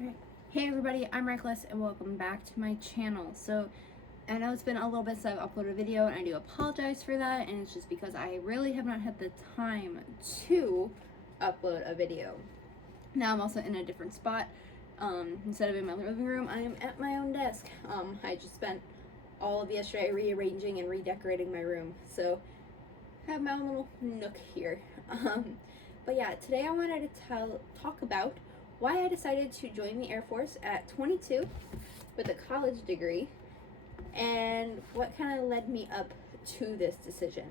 Alright. Hey everybody, I'm Reckless and welcome back to my channel. So I know it's been a little bit since I've uploaded a video and I do apologize for that, and it's just because I really have not had the time to upload a video. Now I'm also in a different spot. Instead of in my living room, I am at my own desk. I just spent all of yesterday rearranging and redecorating my room, so I have my own little nook here. But yeah, today I wanted to talk about why I decided to join the Air Force at 22 with a college degree and what kind of led me up to this decision.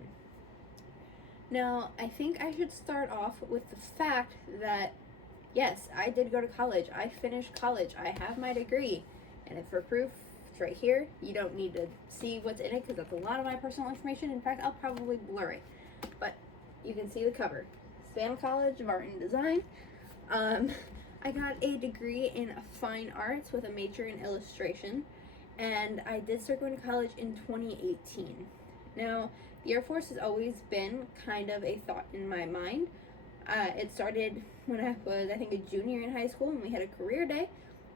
Now, I think I should start off with the fact that yes, I did go to college. I finished college. I have my degree. And if for proof, it's right here. You don't need to see what's in it because that's a lot of my personal information. In fact, I'll probably blur it. But you can see the cover. Savannah College of Art and Design. I got a degree in fine arts with a major in illustration, and I did start going to college in 2018. Now, the Air Force has always been kind of a thought in my mind. It started when I was, I think, a junior in high school, and we had a career day,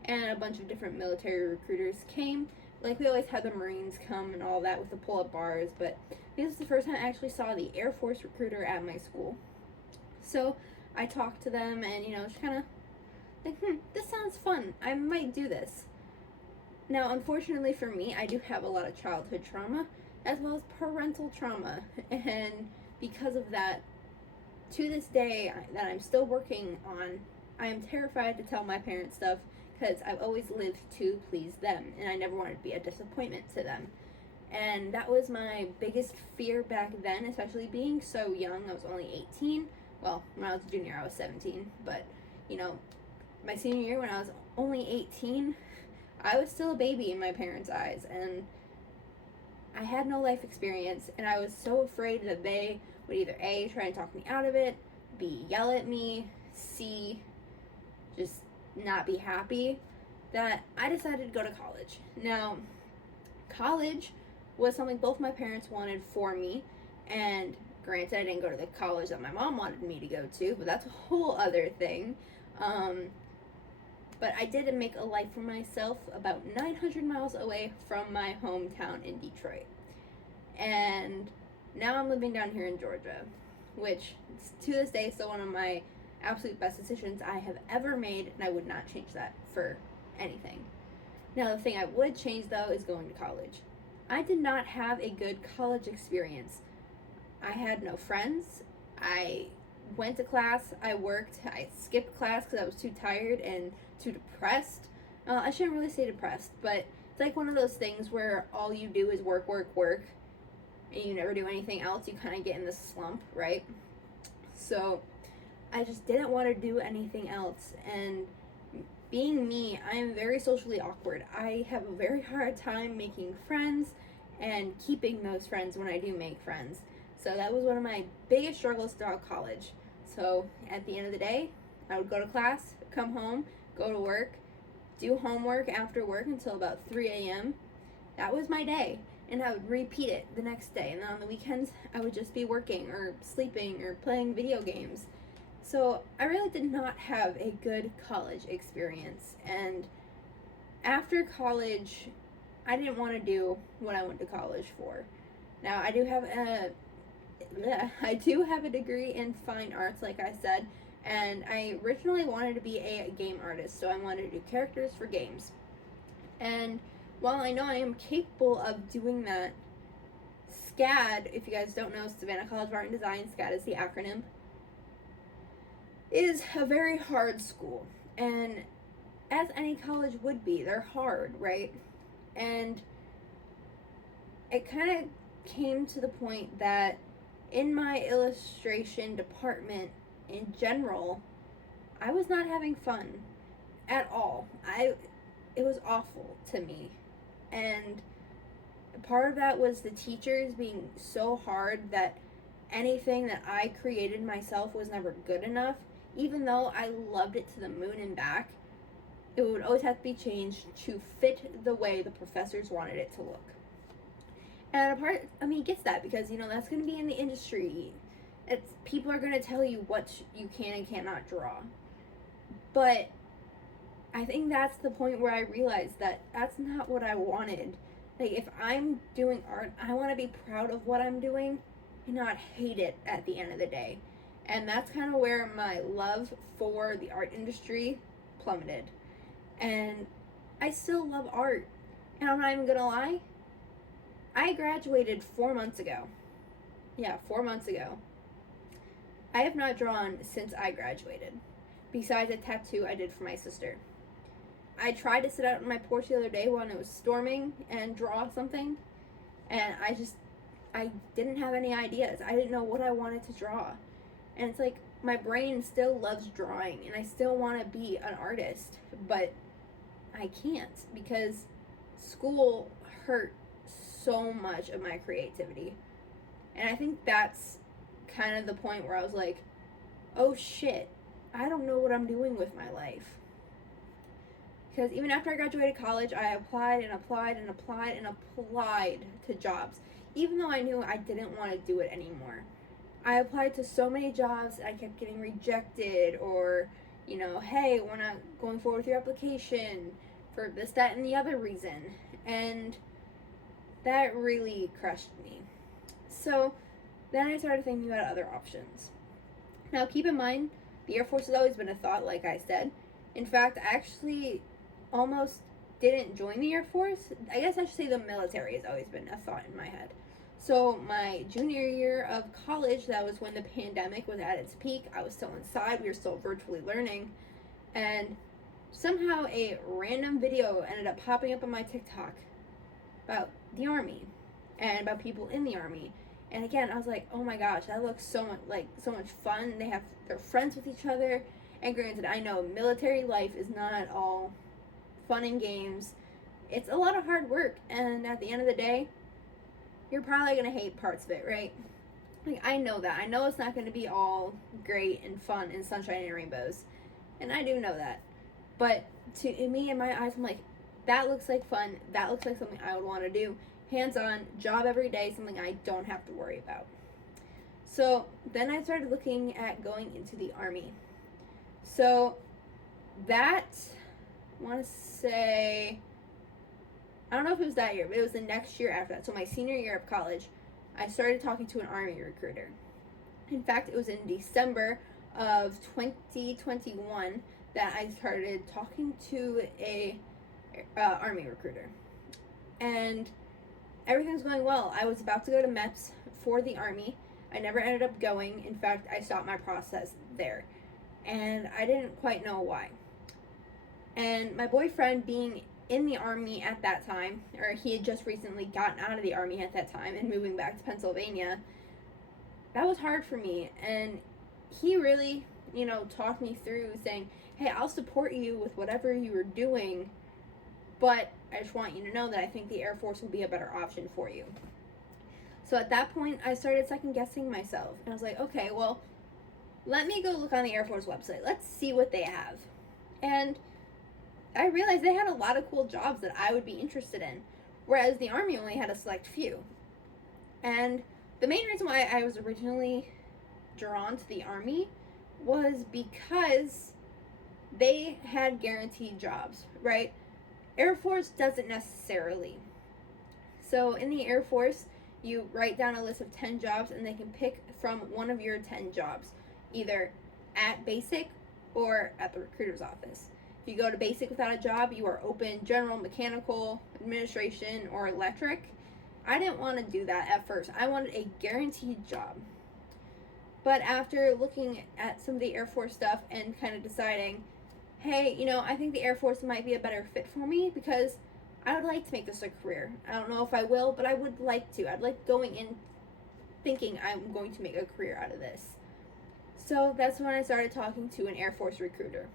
and a bunch of different military recruiters came. Like, we always had the Marines come and all that with the pull-up bars, but this is the first time I actually saw the Air Force recruiter at my school. So I talked to them and, just kind of like, this sounds fun. I might do this. Now, unfortunately for me, I do have a lot of childhood trauma as well as parental trauma. And because of that, to this day that I'm still working on, I am terrified to tell my parents stuff because I've always lived to please them and I never wanted to be a disappointment to them. And that was my biggest fear back then, especially being so young. I was only 18. Well, when I was a junior, I was 17. But, my senior year when I was only 18, I was still a baby in my parents' eyes. And I had no life experience. And I was so afraid that they would either A, try and talk me out of it, B, yell at me, C, just not be happy, that I decided to go to college. Now, college was something both my parents wanted for me, and granted, I didn't go to the college that my mom wanted me to go to, but that's a whole other thing. But I did make a life for myself about 900 miles away from my hometown in Detroit. And now I'm living down here in Georgia, which to this day is still one of my absolute best decisions I have ever made, and I would not change that for anything. Now, the thing I would change, though, is going to college. I did not have a good college experience. I had no friends. I went to class, I worked, I skipped class because I was too tired and too depressed. I shouldn't really say depressed, but it's like one of those things where all you do is work, work, work, and you never do anything else. You kind of get in this slump, right? So I just didn't want to do anything else. And being me, I am very socially awkward. I have a very hard time making friends and keeping those friends when I do make friends. So that was one of my biggest struggles throughout college. So at the end of the day, I would go to class, come home, go to work, do homework after work until about 3 a.m. That was my day. And I would repeat it the next day. And then on the weekends, I would just be working or sleeping or playing video games. So I really did not have a good college experience. And after college, I didn't want to do what I went to college for. Now, I do have a degree in fine arts, like I said, and I originally wanted to be a game artist, so I wanted to do characters for games. And while I know I am capable of doing that, SCAD, if you guys don't know, Savannah College of Art and Design, SCAD is the acronym, is a very hard school. And as any college would be, they're hard, right? And it kind of came to the point that in my illustration department in general, I was not having fun at all. It was awful to me. And part of that was the teachers being so hard that anything that I created myself was never good enough. Even though I loved it to the moon and back, it would always have to be changed to fit the way the professors wanted it to look. And he gets that because, that's going to be in the industry. People are going to tell you what you can and cannot draw. But I think that's the point where I realized that that's not what I wanted. Like, if I'm doing art, I want to be proud of what I'm doing and not hate it at the end of the day. And that's kind of where my love for the art industry plummeted. And I still love art. And I'm not even gonna lie, I graduated 4 months ago. Yeah, 4 months ago. I have not drawn since I graduated, besides a tattoo I did for my sister. I tried to sit out on my porch the other day when it was storming and draw something, and I didn't have any ideas. I didn't know what I wanted to draw. And it's like, my brain still loves drawing, and I still want to be an artist, but I can't because school hurt so much of my creativity. And I think that's kind of the point where I was like, oh shit, I don't know what I'm doing with my life. Because even after I graduated college, I applied and applied and applied and applied to jobs, even though I knew I didn't want to do it anymore. I applied to so many jobs, I kept getting rejected, or, you know, hey, we're not going forward with your application for this, that, and the other reason. And that really crushed me. So then I started thinking about other options. Now, keep in mind, the Air Force has always been a thought, like I said. In fact, I actually almost didn't join the Air Force. I guess I should say the military has always been a thought in my head. So my junior year of college, that was when the pandemic was at its peak. I was still inside. We were still virtually learning. And somehow a random video ended up popping up on my TikTok about the Army and about people in the Army. And again, I was like, oh my gosh, that looks so much fun. They're friends with each other. And granted, I know military life is not all fun and games. It's a lot of hard work, and at the end of the day, you're probably gonna hate parts of it, right? Like, I know that. I know it's not gonna be all great and fun and sunshine and rainbows, and I do know that. But to me, in my eyes, I'm like, that looks like fun. That looks like something I would want to do. Hands-on, job every day, something I don't have to worry about. So then I started looking at going into the Army. So that, I want to say, I don't know if it was that year, but it was the next year after that. So my senior year of college, I started talking to an Army recruiter. In fact, it was in December of 2021 that I started talking to a Army recruiter. And everything was going well. I was about to go to MEPS for the Army. I never ended up going. In fact, I stopped my process there. And I didn't quite know why. And my boyfriend, being in the Army at that time, or he had just recently gotten out of the Army at that time and moving back to Pennsylvania, that was hard for me. And he really, talked me through saying, hey, I'll support you with whatever you were doing, but I just want you to know that I think the Air Force will be a better option for you. So at that point, I started second guessing myself. And I was like, okay, well, let me go look on the Air Force website. Let's see what they have. And I realized they had a lot of cool jobs that I would be interested in, whereas the Army only had a select few. And the main reason why I was originally drawn to the Army was because they had guaranteed jobs, right? Air Force doesn't necessarily. So in the Air Force, you write down a list of 10 jobs and they can pick from one of your 10 jobs, either at basic or at the recruiter's office. If you go to basic without a job, you are open general, mechanical, administration, or electric. I didn't want to do that at first. I wanted a guaranteed job. But after looking at some of the Air Force stuff and kind of deciding, hey, I think the Air Force might be a better fit for me because I would like to make this a career. I don't know if I will, but I would like to. I'd like going in thinking I'm going to make a career out of this. So that's when I started talking to an Air Force recruiter.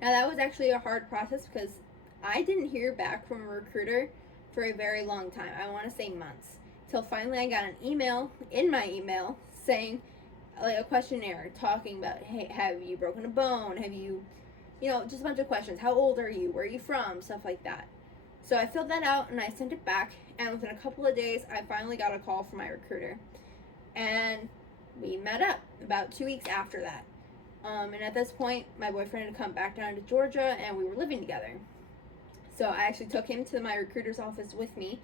Now that was actually a hard process because I didn't hear back from a recruiter for a very long time. I want to say months. Till finally I got an email in my email saying, like, a questionnaire talking about, hey, have you broken a bone? Have you, just a bunch of questions. How old are you? Where are you from? Stuff like that. So I filled that out and I sent it back, and within a couple of days I finally got a call from my recruiter. And we met up about 2 weeks after that. And at this point, my boyfriend had come back down to Georgia and we were living together. So I actually took him to my recruiter's office with me,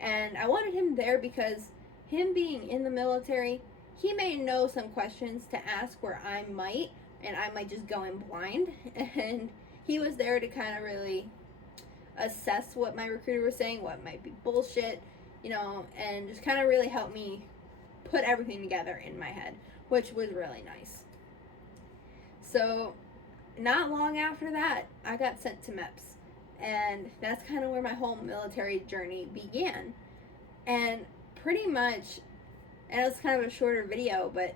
and I wanted him there because him being in the military, he may know some questions to ask where I might, and I might just go in blind. And he was there to kind of really assess what my recruiter was saying, what might be bullshit, and just kind of really help me put everything together in my head, which was really nice. So not long after that, I got sent to MEPS, and that's kind of where my whole military journey began. And pretty much, and it was kind of a shorter video, but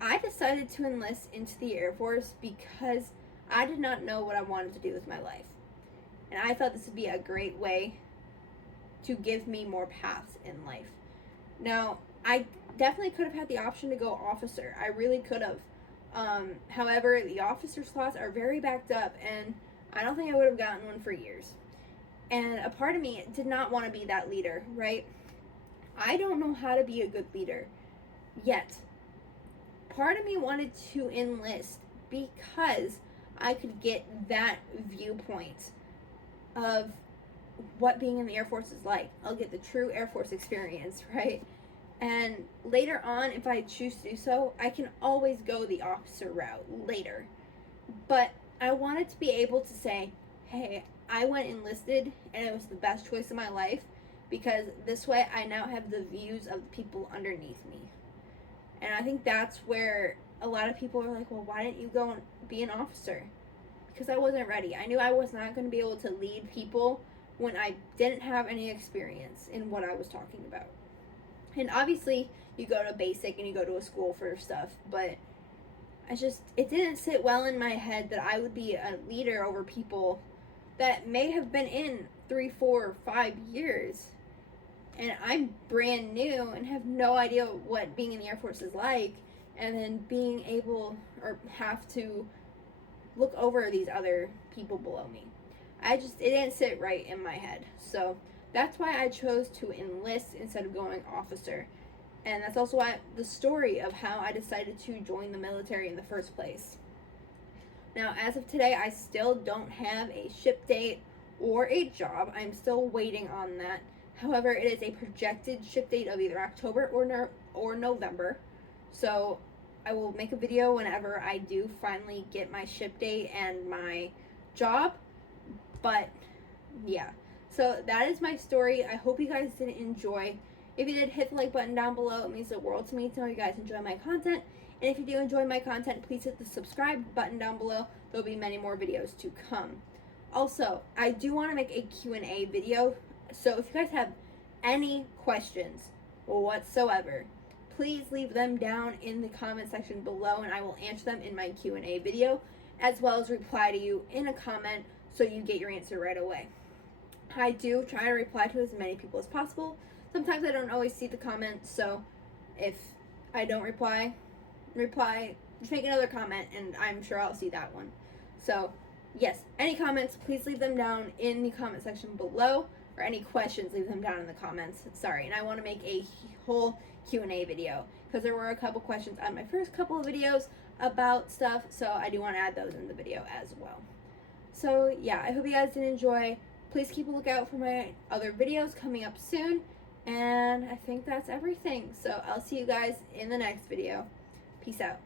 I decided to enlist into the Air Force because I did not know what I wanted to do with my life. And I thought this would be a great way to give me more paths in life. Now, I definitely could have had the option to go officer. I really could have. However, the officer slots are very backed up, and I don't think I would have gotten one for years. And a part of me did not want to be that leader, right? I don't know how to be a good leader yet. Part of me wanted to enlist because I could get that viewpoint of what being in the Air Force is like. I'll get the true Air Force experience, right? And later on, if I choose to do so, I can always go the officer route later. But I wanted to be able to say, hey, I went enlisted and it was the best choice of my life, because this way I now have the views of the people underneath me. And I think that's where a lot of people are like, well, why didn't you go and be an officer? Because I wasn't ready. I knew I was not going to be able to lead people when I didn't have any experience in what I was talking about. And obviously, you go to basic and you go to a school for stuff, but it didn't sit well in my head that I would be a leader over people that may have been in 3, 4, 5 years. And I'm brand new and have no idea what being in the Air Force is like, and then being able or have to look over these other people below me. It didn't sit right in my head. So that's why I chose to enlist instead of going officer. And that's also why the story of how I decided to join the military in the first place. Now, as of today, I still don't have a ship date or a job. I'm still waiting on that. However, it is a projected ship date of either October or November. So I will make a video whenever I do finally get my ship date and my job. But yeah, so that is my story. I hope you guys did enjoy. If you did, hit the like button down below. It means the world to me to know you guys enjoy my content. And if you do enjoy my content, please hit the subscribe button down below. There'll be many more videos to come. Also, I do want to make a Q&A video. So if you guys have any questions whatsoever, please leave them down in the comment section below, and I will answer them in my Q&A video, as well as reply to you in a comment so you get your answer right away. I do try to reply to as many people as possible. Sometimes I don't always see the comments, so if I don't reply, just make another comment and I'm sure I'll see that one. So yes, any comments, please leave them down in the comment section below, or any questions, leave them down in the comments. Sorry, and I want to make a whole Q&A video because there were a couple questions on my first couple of videos about stuff, so I do want to add those in the video as well. So yeah, I hope you guys did enjoy. Please keep a lookout for my other videos coming up soon, and I think that's everything. So I'll see you guys in the next video. Peace out.